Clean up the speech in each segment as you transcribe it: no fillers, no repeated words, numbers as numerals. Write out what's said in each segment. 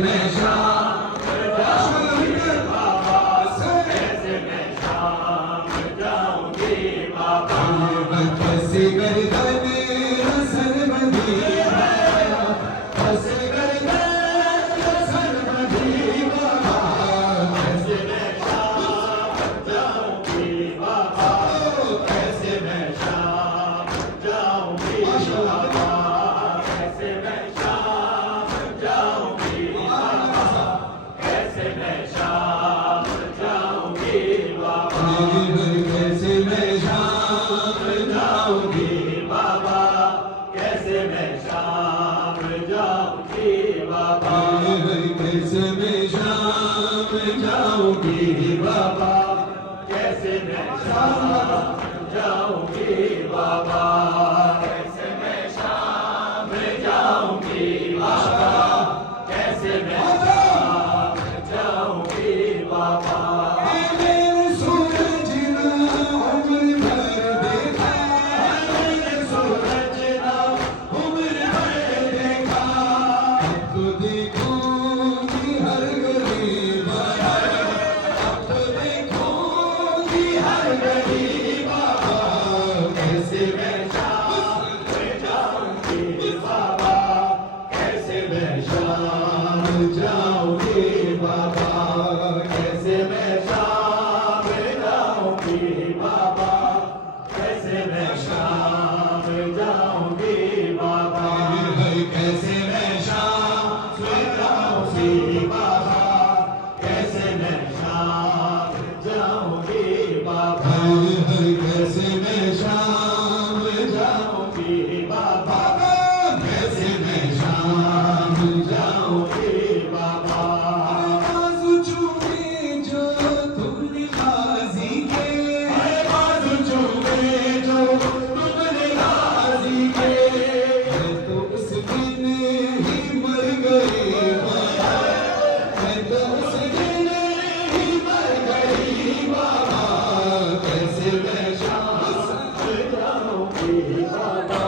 मैं शाम जाऊंगी बाबा, कैसे मैं शाम जाऊंगी बाबा, कैसे गर्दन रसन बंधी है, कैसे गर्दन रसन बंधी बाबा, कैसे मैं शाम जाऊंगी बाबा, कैसे मैं शाम जाऊंगी बाबा, कैसे मैं शाम जाऊंगी बाबा, कैसे मैं शाम जाऊंगी बाबा, कैसे मैं शाम जाऊंगी बाबा, कैसे मैं शाम जाऊंगी बाबा, कैसे मैं शाम जाऊंगी बाबा, कैसे मैं शाम जाऊंगी बाबा, कैसे मैं शाम जाऊंगी बाबा, कैसे मैं शाम जाऊंगी बाबा, मैंने सूरज ना उम्र भर देखा, मैंने सूरज ना उम्र भर देखा, अब तो देखूंगी हर गली बाहर, अब तो देखूंगी हर गली बाबा, कैसे मैं शाम जाऊंगी बाबा, कैसे मैं शाम जाऊंगी बाबा, कैसे मैं शाम जाऊंगी बाबा, कैसे मैं शाम जाऊंगी बाबा, कैसे मैं शाम जाऊंगी बाबा, कैसे मैं शाम जाऊंगी बाबा, कैसे मैं शाम जाऊंगी बाबा, कैसे मैं शाम जाऊंगी बाबा, बाजू चूमे जो तुमने गाजी के, बाजू चूमे जो तुमने गाजी के, मैं तो उस दिन ही मर गई बाबा, मैं तो उस दिन ही मर गई बाबा, कैसे मैं शाम जाऊंगी बाबा,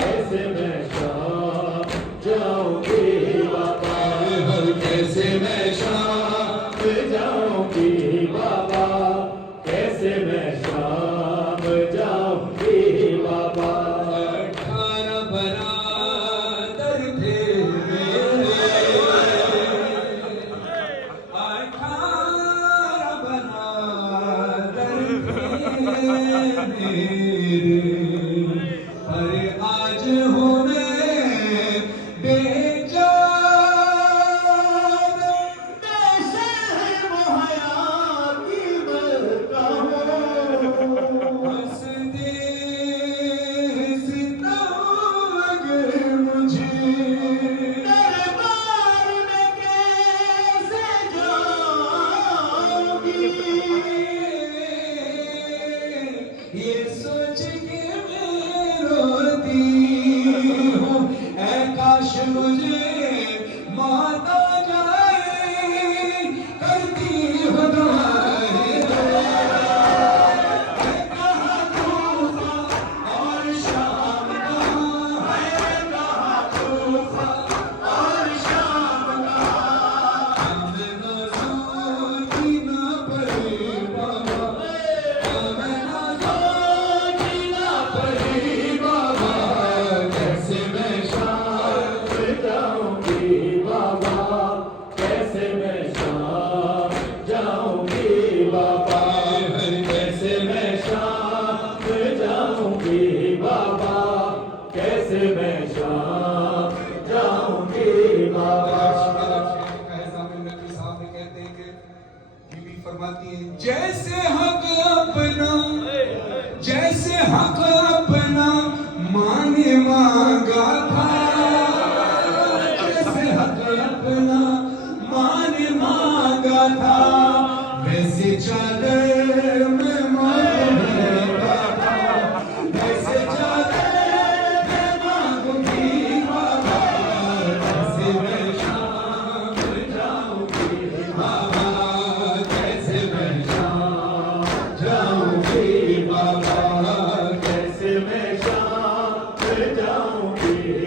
कैसे मैं शाम जाऊंगी बाबा, कैसे मैं शाम जाऊंगी बाबा, कैसे मैं शाम जाऊंगी बाबा, 18 बरादर थे मेरे, 18 बरादर थे मेरे, पर आज हूँ मैं बेजान, बेशर्म हया की मरता हूँ, हंस दे सितम अगर मुझे, दरबार में कैसे जाऊंगी, ये सोच के मैं रोती हूँ, ऐ काश मुझे मौत आ जाए, करती हूँ दुआएं, कहाँ तूफान और शाम कहाँ है, कहाँ तूफान और शाम कहाँ, मैं ना सोची ना पड़ी बाबा, मैं ना सोची ना पड़ी बाबा, कैसे मैं शाम जाऊंगी बाबा, कैसे मैं शाम जाऊंगी बाबा, कैसे मैं शाम जाऊंगी बाबा, कैसे मैं शाम जाऊंगी बाबा। फरमाती है जैसे हक अपना माने मांगा था, जैसे हक अपना माने मांगा था, वैसे चादर में मांगूंगा था, वैसे चादर में मांगूंगी बाबा, कैसे मैं शाम जाऊंगी बाबा, कैसे मैं शाम जाऊंगी बाबा, कैसे मैं शाम जाऊंगी